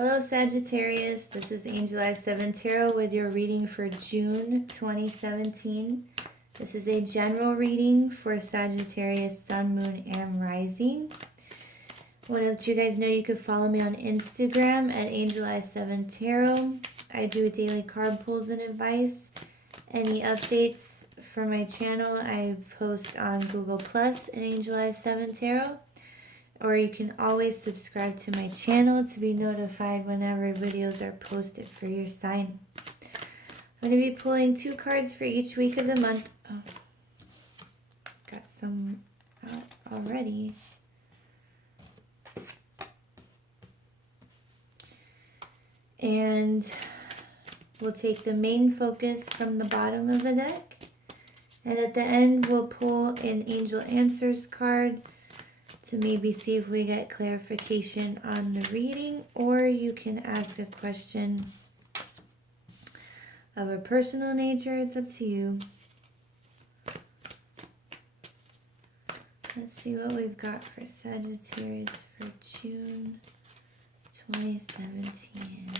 Hello Sagittarius, this is Angel 7 Tarot with your reading for June 2017. This is a general reading for Sagittarius, Sun, Moon, and Rising. I want to let you guys know you can follow me on Instagram at Angel 7 Tarot. I do daily card pulls and advice. Any updates for my channel I post on Google Plus and Angel 7 Tarot. Or you can always subscribe to my channel to be notified whenever videos are posted for your sign. I'm going to be pulling 2 cards for each week of the month. Oh, got some out already. And we'll take the main focus from the bottom of the deck. And at the end, we'll pull an Angel Answers card to maybe see if we get clarification on the reading, or you can ask a question of a personal nature. It's up to you. Let's see what we've got for Sagittarius for June 2017.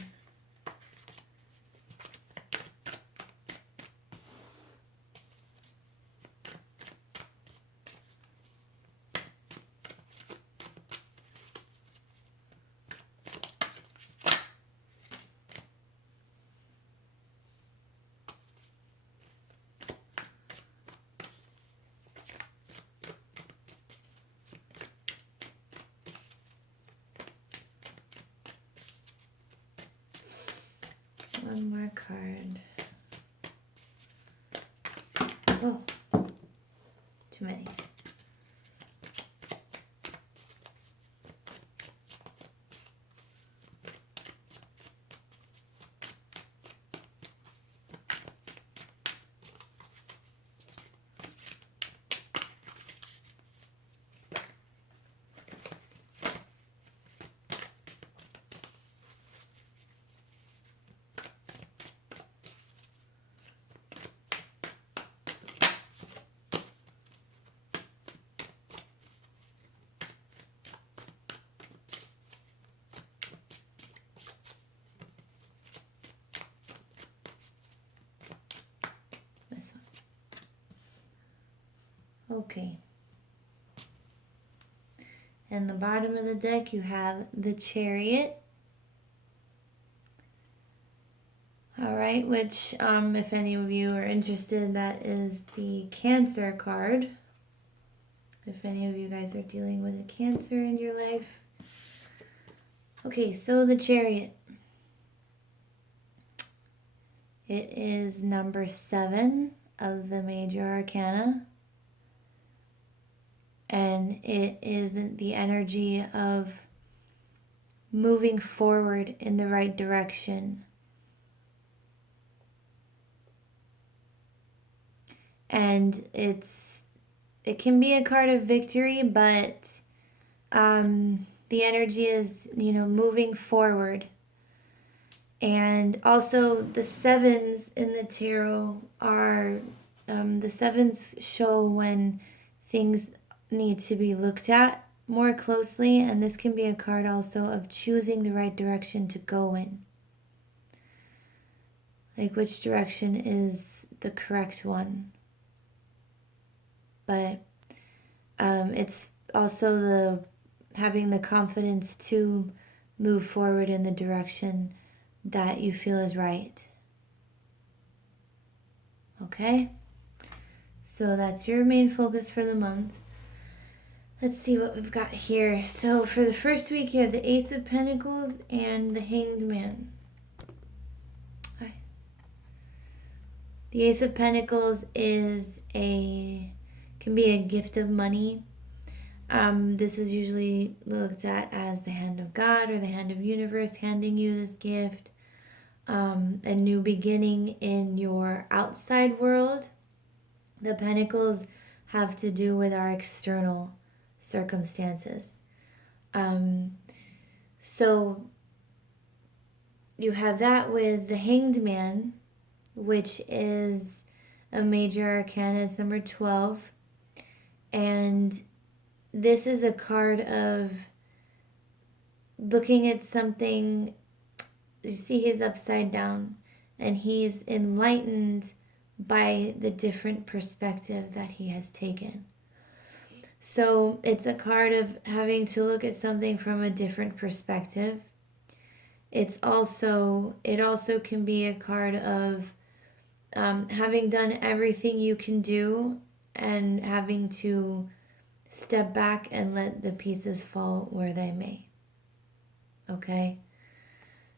One more card. Oh, too many. Okay. And the bottom of the deck, you have the Chariot. All right, which, if any of you are interested, that is the Cancer card. If any of you guys are dealing with a Cancer in your life. Okay, so the Chariot. It is number 7 of the major arcana. And it is the energy of moving forward in the right direction. And it can be a card of victory, but the energy is, moving forward. And also the 7s in the tarot are, the 7s show when things need to be looked at more closely, and this can be a card also of choosing the right direction to go in. Like which direction is the correct one. But it's also having the confidence to move forward in the direction that you feel is right. Okay? So that's your main focus for the month. Let's see what we've got here. So for the first week, you have the Ace of Pentacles and the Hanged Man. The Ace of Pentacles can be a gift of money. This is usually looked at as the hand of God or the hand of universe handing you this gift. A new beginning in your outside world. The Pentacles have to do with our external circumstances. So you have that with the Hanged Man, which is a major arcana, it's number 12. And this is a card of looking at something you see he's upside down, and he's enlightened by the different perspective that he has taken. So it's a card of having to look at something from a different perspective. It also can be a card of having done everything you can do and having to step back and let the pieces fall where they may. Okay?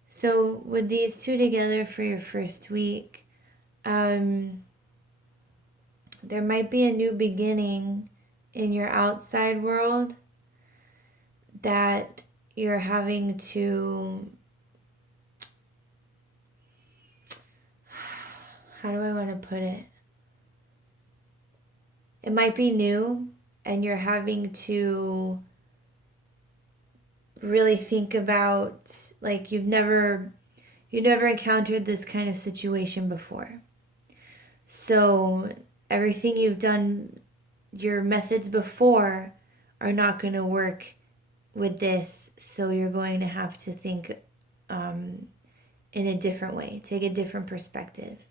So with these two together for your first week, there might be a new beginning in your outside world that you're having to, how do I want to put it? It might be new, and you're having to really think about, like, you've never encountered this kind of situation before. So everything you've done, your methods before are not going to work with this. So you're going to have to think in a different way, take a different perspective.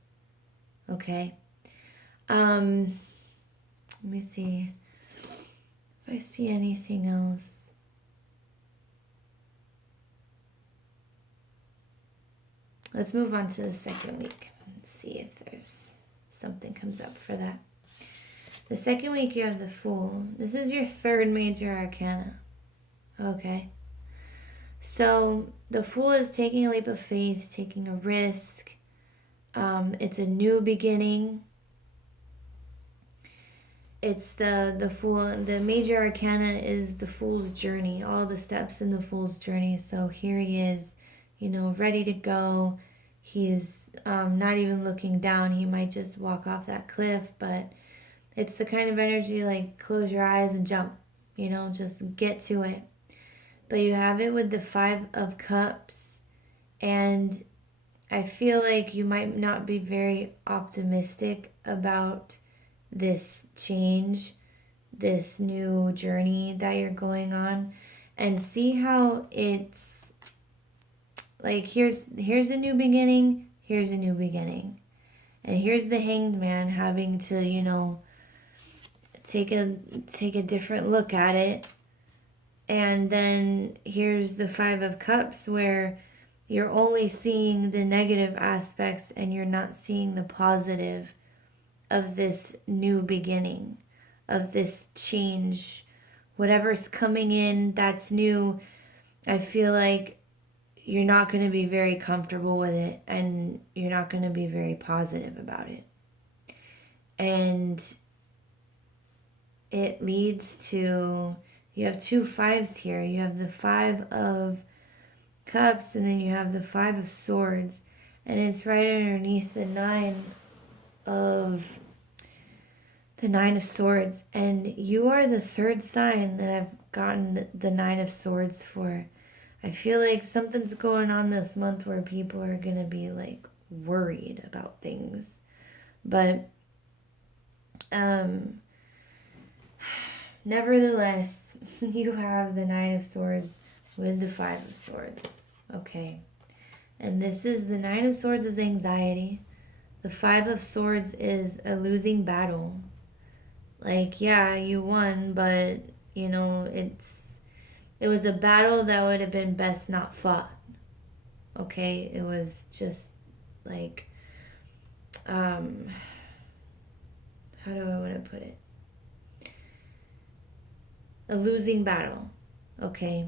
Okay. Let me see if I see anything else. Let's move on to the second week. Let's see if there's something comes up for that. The second week you have the Fool. This is your third major arcana. Okay. So the Fool is taking a leap of faith, taking a risk. It's a new beginning. It's the Fool. The major arcana is the Fool's journey, all the steps in the Fool's journey. So here he is, ready to go. He's not even looking down. He might just walk off that cliff, but it's the kind of energy like close your eyes and jump, just get to it. But you have it with the 5 of Cups, and I feel like you might not be very optimistic about this change, this new journey that you're going on, and see how it's like here's a new beginning, here's a new beginning. And here's the Hanged Man having to, take a different look at it. And then here's the 5 of Cups where you're only seeing the negative aspects and you're not seeing the positive of this new beginning, of this change. Whatever's coming in that's new, I feel like you're not going to be very comfortable with it, and you're not going to be very positive about it. And it leads to, you have 2 5s here. You have the 5 of Cups, and then you have the 5 of Swords, and it's right underneath the 9 of Swords. And you are the 3rd sign that I've gotten the 9 of Swords for. I feel like something's going on this month where people are going to be like worried about things. But nevertheless, you have the 9 of Swords with the 5 of Swords. Okay. And this is the 9 of Swords is anxiety. The 5 of Swords is a losing battle. Like, yeah, you won, but, it was a battle that would have been best not fought. Okay? It was just like, how do I want to put it? A losing battle. Okay?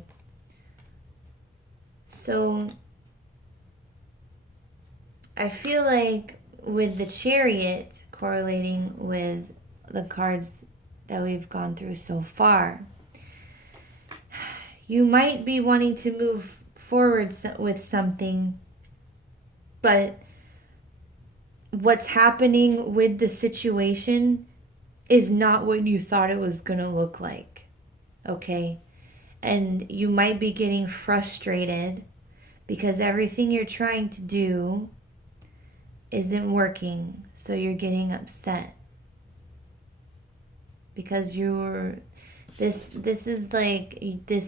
So, I feel like with the Chariot correlating with the cards that we've gone through so far, you might be wanting to move forward with something, but what's happening with the situation is not what you thought it was going to look like. Okay? And you might be getting frustrated because everything you're trying to do isn't working, so you're getting upset. Because this is like,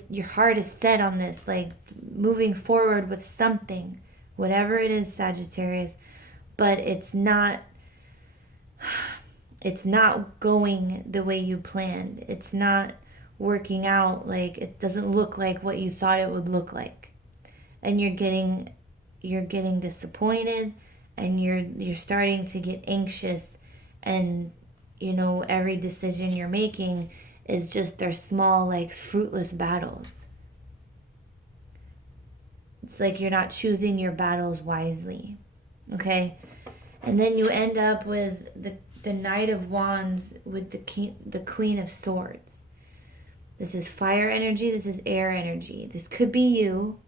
your heart is set on this, like moving forward with something, whatever it is, Sagittarius, but it's not going the way you planned. It's not working out. Like, it doesn't look like what you thought it would look like. And you're getting disappointed, and you're starting to get anxious, and every decision you're making is just, they're small, like, fruitless battles. It's like you're not choosing your battles wisely. Okay? And then you end up with the Knight of Wands with the Queen of Swords. This is fire energy. This is air energy. This could be you.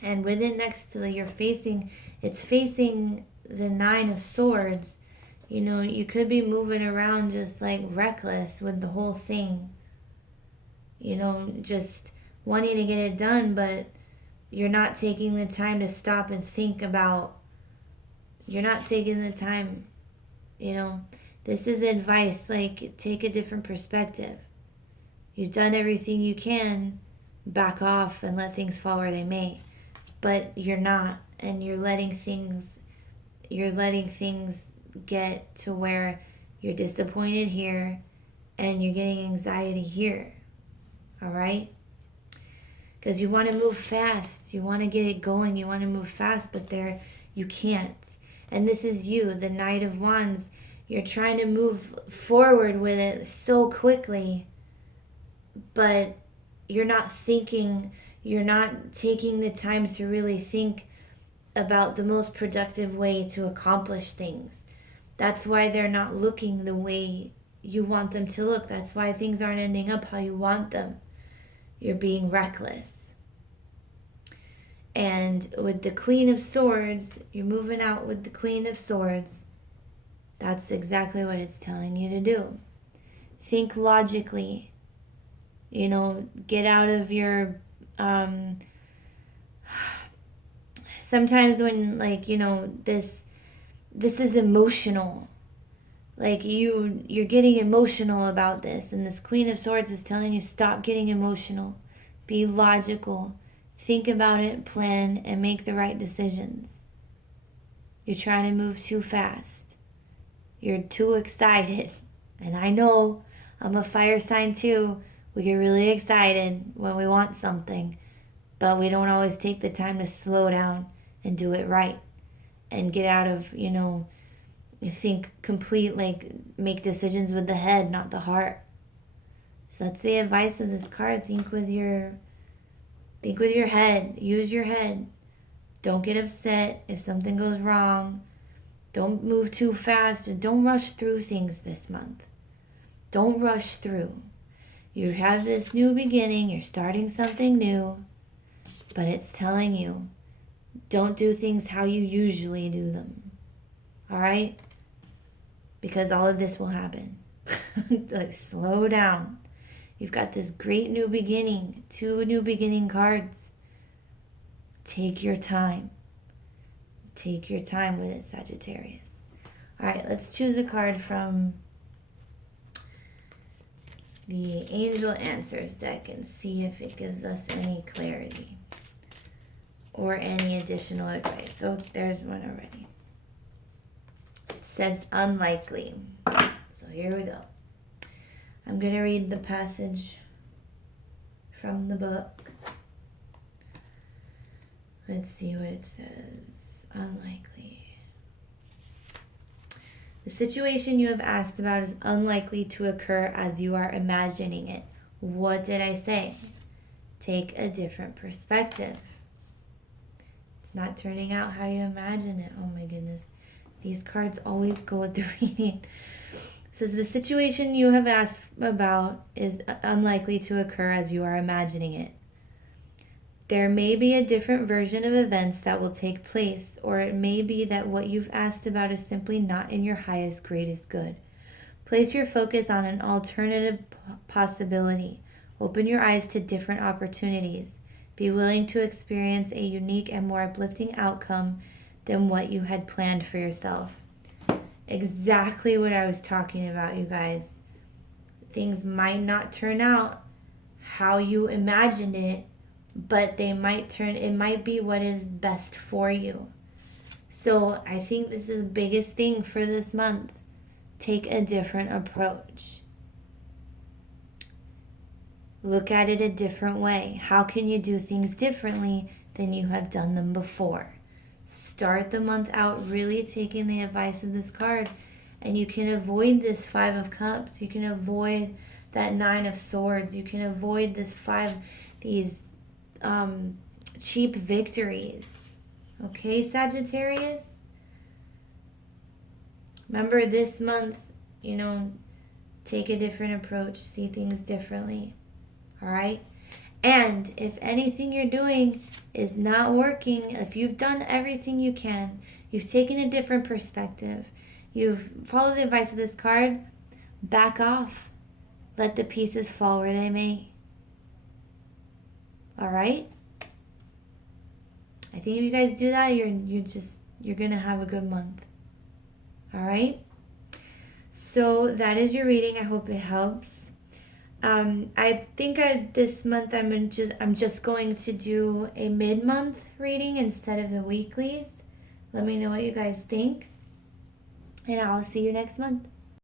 And with it next to it's facing the Nine of Swords. You could be moving around just like reckless with the whole thing. Just wanting to get it done, but you're not taking the time to stop and think about. You're not taking the time. This is advice, like, take a different perspective. You've done everything you can, back off and let things fall where they may. But you're not, and you're letting things get to where you're disappointed here and you're getting anxiety here. All right? Because you want to move fast. You want to get it going. You want to move fast, but you can't. And this is you, the Knight of Wands. You're trying to move forward with it so quickly, but you're not thinking, you're not taking the time to really think about the most productive way to accomplish things. That's why they're not looking the way you want them to look. That's why things aren't ending up how you want them. You're being reckless. And with the Queen of Swords, you're moving out with the Queen of Swords. That's exactly what it's telling you to do. Think logically. Get out of your... sometimes when, like, this is emotional. Like, you're getting emotional about this. And this Queen of Swords is telling you, stop getting emotional. Be logical. Think about it, plan, and make the right decisions. You're trying to move too fast. You're too excited. And I know, I'm a fire sign too. We get really excited when we want something, but we don't always take the time to slow down and do it right and get out of, make decisions with the head, not the heart. So that's the advice of this card. Think with your head. Use your head. Don't get upset if something goes wrong. Don't move too fast. Don't rush through things this month. Don't rush through. You have this new beginning. You're starting something new. But it's telling you, don't do things how you usually do them. All right? Because all of this will happen. Like, slow down. You've got this great new beginning. 2 new beginning cards. Take your time. Take your time with it, Sagittarius. All right, let's choose a card from the Angel Answers deck and see if it gives us any clarity or any additional advice. So there's one already. It says unlikely. So here we go. I'm going to read the passage from the book. Let's see what it says. Unlikely. The situation you have asked about is unlikely to occur as you are imagining it. What did I say? Take a different perspective. It's not turning out how you imagine it. Oh my goodness. These cards always go with the reading. It says the situation you have asked about is unlikely to occur as you are imagining it. There may be a different version of events that will take place, or it may be that what you've asked about is simply not in your highest, greatest good. Place your focus on an alternative possibility. Open your eyes to different opportunities. Be willing to experience a unique and more uplifting outcome than what you had planned for yourself. Exactly what I was talking about, you guys. Things might not turn out how you imagined it, but it might be what is best for you. So I think this is the biggest thing for this month. Take a different approach. Look at it a different way. How can you do things differently than you have done them before? Start the month out really taking the advice of this card, and you can avoid this Five of Cups. You can avoid that Nine of Swords. You can avoid these cheap victories. Okay, Sagittarius? Remember this month, take a different approach. See things differently. All right? And if anything you're doing is not working, if you've done everything you can, you've taken a different perspective, you've followed the advice of this card, back off. Let the pieces fall where they may. All right? I think if you guys do that, you're going to have a good month. All right? So that is your reading. I hope it helps. I think this month I'm just going to do a mid-month reading instead of the weeklies. Let me know what you guys think, and I'll see you next month.